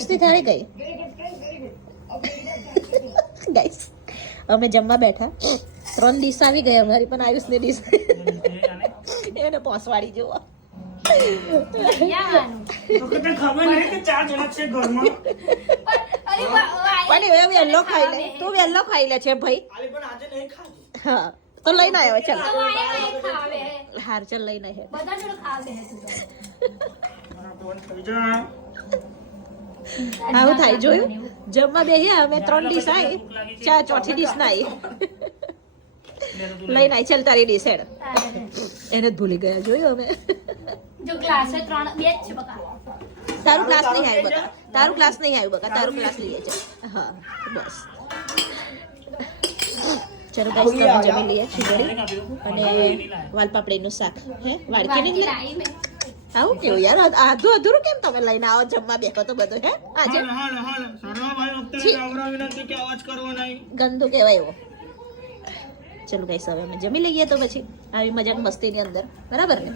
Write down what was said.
થાળી ગઈ ગાઈસ અમે જમવા બેઠા 3 ડીશ આવી ગઈ અમારી પણ આયુષની ડીશ એને પોસવાડી જુઓ પણ વેલો ખાઈ લે તું વેલો ખાઈ લે છે ભાઈ હા તો લઈને આવ્યો ચાલ હાર ચાલ લઈને આવું થાય જોયું જમવા બેહ્યા અમે 3 ડીશ આવી ચોથી ડીશ ના આવી લઈને આવી ચાલ તારી ડીશ હેડ એને જ ભૂલી ગયા જોયું અમે જો ક્લાસ 3 2 જ છે બકા તારું ક્લાસ નહીં આવ્યું બકા તારું ક્લાસ નહીં આવ્યું બકા તારું ક્લાસ લઈએ છે હા બસ ચલો ગાઈસ તમે જમી લઈએ ખીચડી અને વાલપાપડીનું શાક હે વાડકી નહીં આવું કેવું યાર આધું અધૂરું કેમ તમે લઈને આવો જમવા બેઠો તો બધું હે આજે ગંદુ કહેવાય એવો ચલો ગાઈસ હવે અમે જમી લઈએ તો પછી આવી મજાક મસ્તીની અંદર બરાબર ને